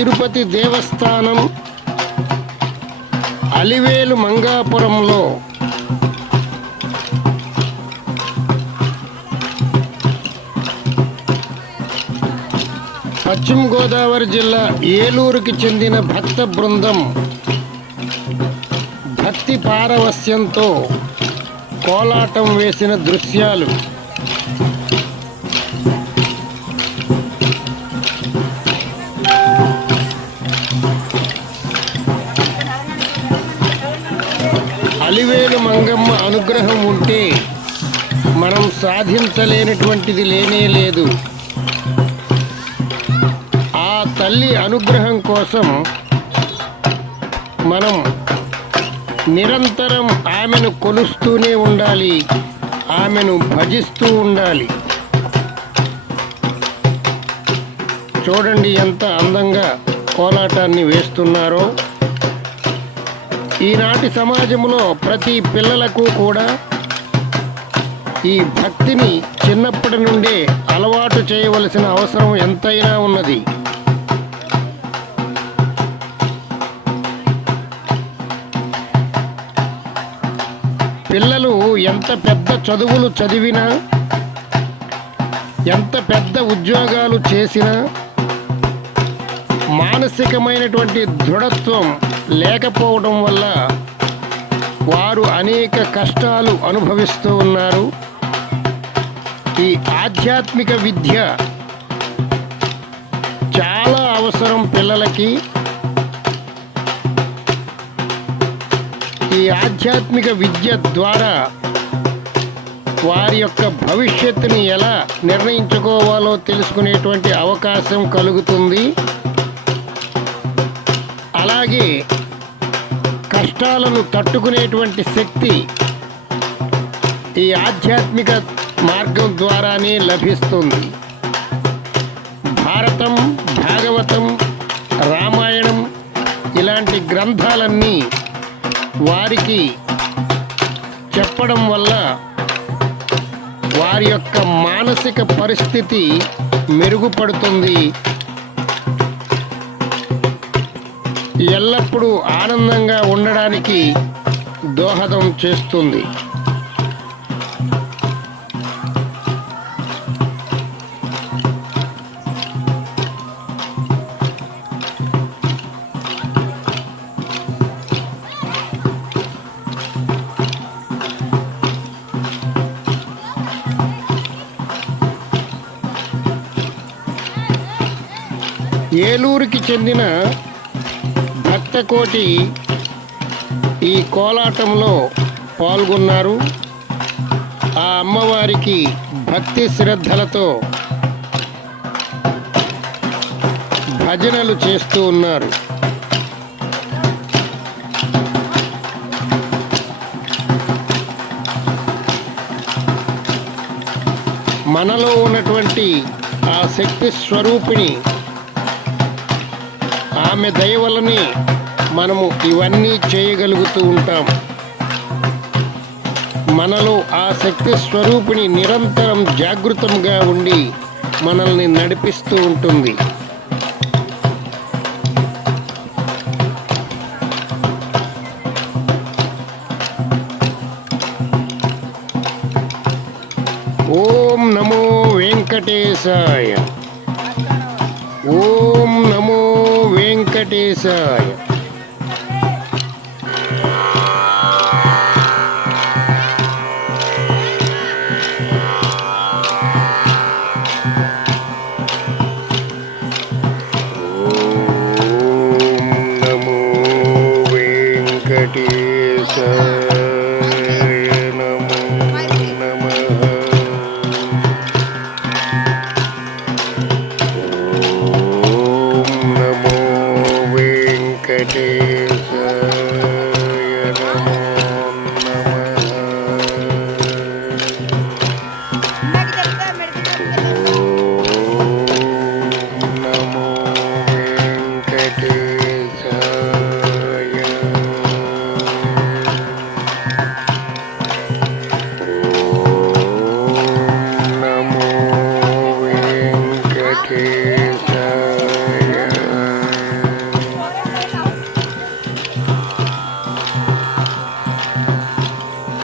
తిరుపతి దేవస్థానం అలివేలు మంగాపురంలో పశ్చిమ గోదావరి జిల్లా ఏలూరుకి చెందిన భక్త బృందం భక్తి పారవస్యంతో కోలాటం వేసిన దృశ్యాలు. అలివేలు మంగమ్మ అనుగ్రహం ఉంటే మనం సాధించలేనటువంటిది లేనే లేదు. ఆ తల్లి అనుగ్రహం కోసం మనం నిరంతరం ఆమెను కొలుస్తూనే ఉండాలి ఆమెను భజిస్తూ ఉండాలి. చూడండి ఎంత అందంగా కోలాటాన్ని వేస్తున్నారో. ఈనాటి సమాజంలో ప్రతి పిల్లలకు కూడా ఈ భక్తిని చిన్నప్పటి నుండే అలవాటు చేయవలసిన అవసరం ఎంతైనా ఉన్నది. పిల్లలు ఎంత పెద్ద చదువులు చదివినా ఎంత పెద్ద ఉద్యోగాలు చేసినా మానసికమైనటువంటి దృఢత్వం లేకపోవడం వల్ల వారు అనేక కష్టాలు అనుభవిస్తూ ఉన్నారు. ఈ ఆధ్యాత్మిక విద్య చాలా అవసరం పిల్లలకి. ఈ ఆధ్యాత్మిక విద్య ద్వారా వారి యొక్క భవిష్యత్తుని ఎలా నిర్ణయించుకోవాలో తెలుసుకునేటువంటి అవకాశం కలుగుతుంది. అలాగే కష్టాలను తట్టుకునేటువంటి శక్తి ఈ ఆధ్యాత్మిక మార్గం ద్వారానే లభిస్తుంది. భారతం భాగవతం రామాయణం ఇలాంటి గ్రంథాలన్నీ వారికి చెప్పడం వల్ల వారి యొక్క మానసిక పరిస్థితి మెరుగుపడుతుంది. ఎల్లప్పుడూ ఆనందంగా ఉండడానికి దోహదం చేస్తుంది. ఏలూరుకి చెందిన భక్తకోటి ఈ కోలాటంలో పాల్గొన్నారు. ఆ అమ్మవారికి భక్తి శ్రద్ధలతో భజనలు చేస్తూ ఉన్నారు. మనలో ఉన్నటువంటి ఆ శక్తి స్వరూపిణి ఆమె దయ వల్లనే మనము ఇవన్నీ చేయగలుగుతూ ఉంటాం. మనలో ఆ శక్తి స్వరూపిణి నిరంతరం జాగృతంగా ఉండి మనల్ని నడిపిస్తూ ఉంటుంది. ఓం నమో వెంకటేశాయ. ఓం వెంకటేశాయ ఓం నమో వెంకటేశాయ ఓం నమో వెంకటేశాయ